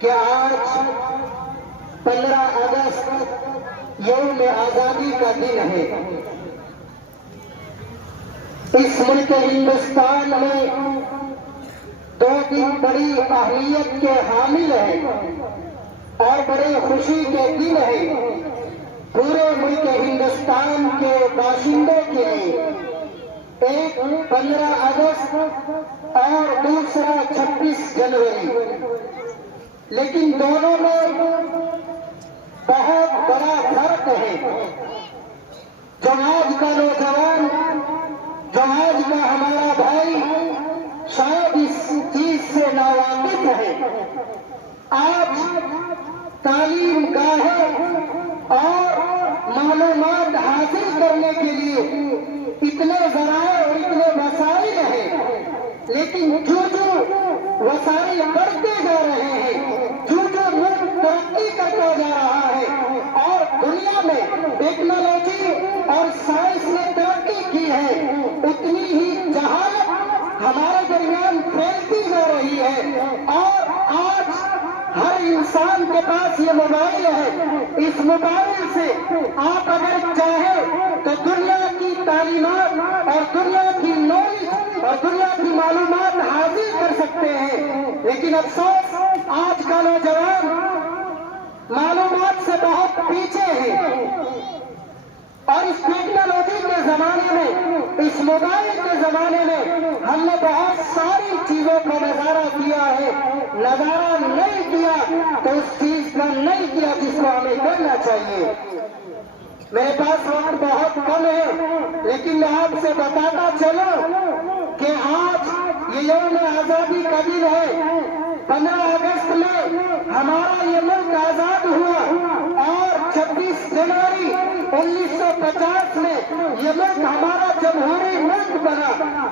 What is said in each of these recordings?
کہ آج 15 اگست یوم آزادی کا دن ہے۔ اس ملک ہندوستان میں دو دن بڑی اہمیت کے حامل ہیں اور بڑے خوشی کے دن ہیں پورے ملک ہندوستان کے باشندوں کے لیے۔ ایک 15 اگست اور دوسرا 26 جنوری، لیکن دونوں میں بہت بڑا فرق ہے۔ جو آج کا نوجوان، جو آج کا ہمارا بھائی شاید اس چیز سے ناواقف ہے۔ آج تعلیم گاہیں اور معلومات حاصل کرنے کے لیے اتنے ذرائع اور اتنے وسائل ہیں، لیکن جو وسائل بڑھتے جا رہے ہیں، جو ملک ترقی کرتا جا رہا ہے اور دنیا میں ٹیکنالوجی اور سائنس نے ترقی کی ہے، اتنی ہی جہالت ہمارے درمیان پھیلتی جا رہی ہے۔ اور آج ہر انسان کے پاس یہ موبائل ہے، اس موبائل سے آپ اگر چاہیں تو دنیا کی تعلیمات اور دنیا کی نالج اور دنیا کی معلومات حاصل کر سکتے ہیں، لیکن افسوس آج کا نوجوان معلومات سے بہت پیچھے ہے۔ اور اس ٹیکنالوجی کے زمانے میں، اس موبائل کے زمانے میں ہم نے بہت ساری چیزوں کا نظارہ کیا ہے۔ نظارہ نہیں کیا تو اس چیز کا نہیں کیا جس کو ہمیں کرنا چاہیے۔ میرے پاس وقت بہت کم ہے، لیکن میں آپ سے بتاتا چلوں کہ آج یہ یوم آزادی کا دن ہے۔ 15 اگست میں ہمارا یہ ملک آزاد ہوا اور 26 جنوری 1950 میں یہ ملک ہمارا جمہوری ملک بنا۔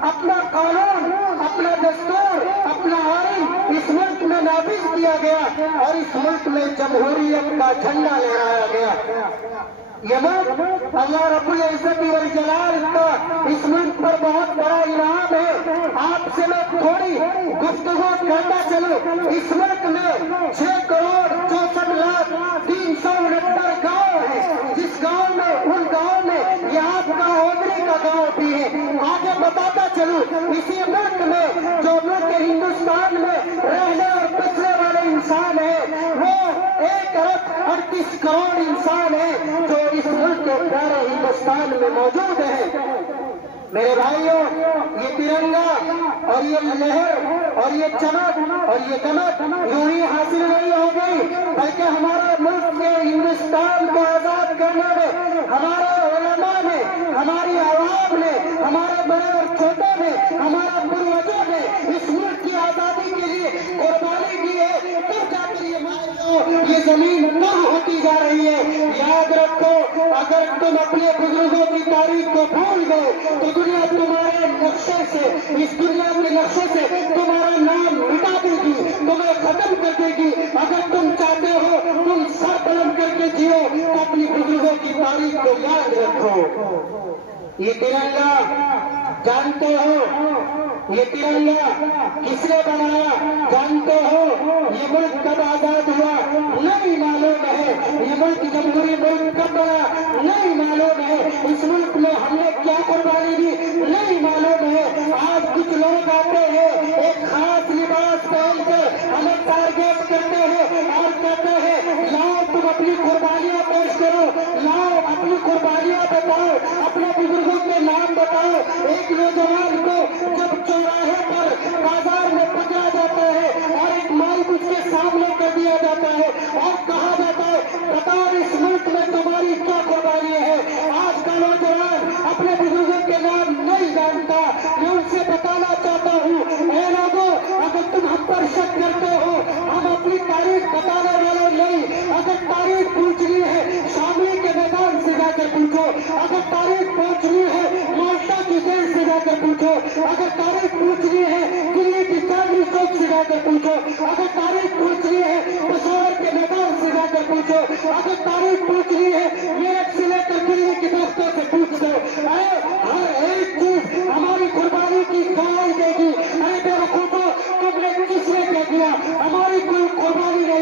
اپنا قانون، اپنا دستور، اپنا آئین اس ملک میں نافذ کیا گیا اور اس ملک میں جمہوریت کا جھنڈا لہرایا گیا۔ یہ ملک اللہ رب العزت والجلال کا اس ملک پر بہت بڑا انعام ہے۔ آپ سے میں تھوڑی گفتگو کرتا چلوں۔ اس ملک میں 6,64,369 گاؤں ہیں، جس گاؤں میں ان گاؤں میں یہ آپ کا اوبری کا گاؤں بھی ہے۔ آگے بتاتا چلوں، اسی ملک میں جو ملک ہندوستان میں رہنے اور بسنے والے انسان ہیں وہ 1,38 کروڑ انسان ہیں جو اس ملک کے پیارے ہندوستان میں موجود ہیں۔ میرے بھائیوں، یہ ترنگا اور یہ لہر اور یہ چمک اور یہ دمک یوں ہی حاصل نہیں ہو گئی، بلکہ ہمارے ملک کے ہندوستان کو آزاد کرنے میں ہمارے علماء نے، ہماری عوام نے، ہمارے بڑے اور چھوٹے نے، ہمارے پروجوں نے اس ملک کی آزادی کے لیے قربانی کی ہے۔ تب جا کر یہ زمین کم ہوتی جا رہی ہے۔ یاد رکھو، اگر تم اپنے بزرگوں کی تاریخ کو بھول گئے تو دنیا تمہارے نقشے سے، اس دنیا کے نقشے سے تمہارا نام مٹا دے گی، تمہیں ختم کر دے گی۔ اگر تم چاہتے ہو تم سر بلند کر کے جیو تو اپنی بزرگوں کی تاریخ کو یاد رکھو۔ یہ ترنگا جانتے ہو، یہ ترنگا کس نے بنایا جانتے ہو؟ یہ ملک کب آزاد ہوا نہیں معلوم ہے، یہ ملک جمہوری ملک کب بنا نہیں معلوم ہے، اس ملک میں ہم نے کیا قربانی دی نہیں معلوم ہے۔ آج کچھ لوگ آتے ہیں ایک خاص لباس پہن کر ہمیں ٹارگیٹ کرتے ہیں اور کہتے ہیں لاؤ تم اپنی قربانیاں پیش کرو، لاؤ اپنی قربانیاں بتاؤ، اپنے بزرگوں کے نام بتاؤ۔ ایک نوجوان کو جب چوراہے پر بازار میں پکڑا جاتا ہے اور ایک مائک اس کے سامنے کر دیا جاتا ہے اور کہا جاتا ہے بتاؤ اس ملک میں تمہاری کیا قربانی ہے، آج کا نوجوان اپنے بزرگوں کے نام نہیں جانتا۔ میں ان سے بتانا چاہتا ہوں، اے لوگوں، اگر تم ہم پر شک کرتے ہو، ہم اپنی تاریخ بتانے والے نہیں۔ اگر تاریخ پوچھنی ہے شاملی کے میدان سے جا کر پوچھو، اگر تاریخ پوچھنی ہے مالٹا کی جیل سے جا کر پوچھو، اگر تاریخ پوچھنی ہے دلی کی چاندنی چوک سے جا کر پوچھو، اگر تاریخ پوچھنی ہے پشاور کے میدان سے جا کر پوچھو، اگر تاریخ پوچھنی ہے میرٹھ سے لے کر دلی کے دوستوں سے پوچھ لو۔ ہر ایک چیز ہماری قربانی کی گواہی دے گی۔ ارے بے وقوفو، تم نے کس نے کہہ دیا ہماری کوئی قربانی نہیں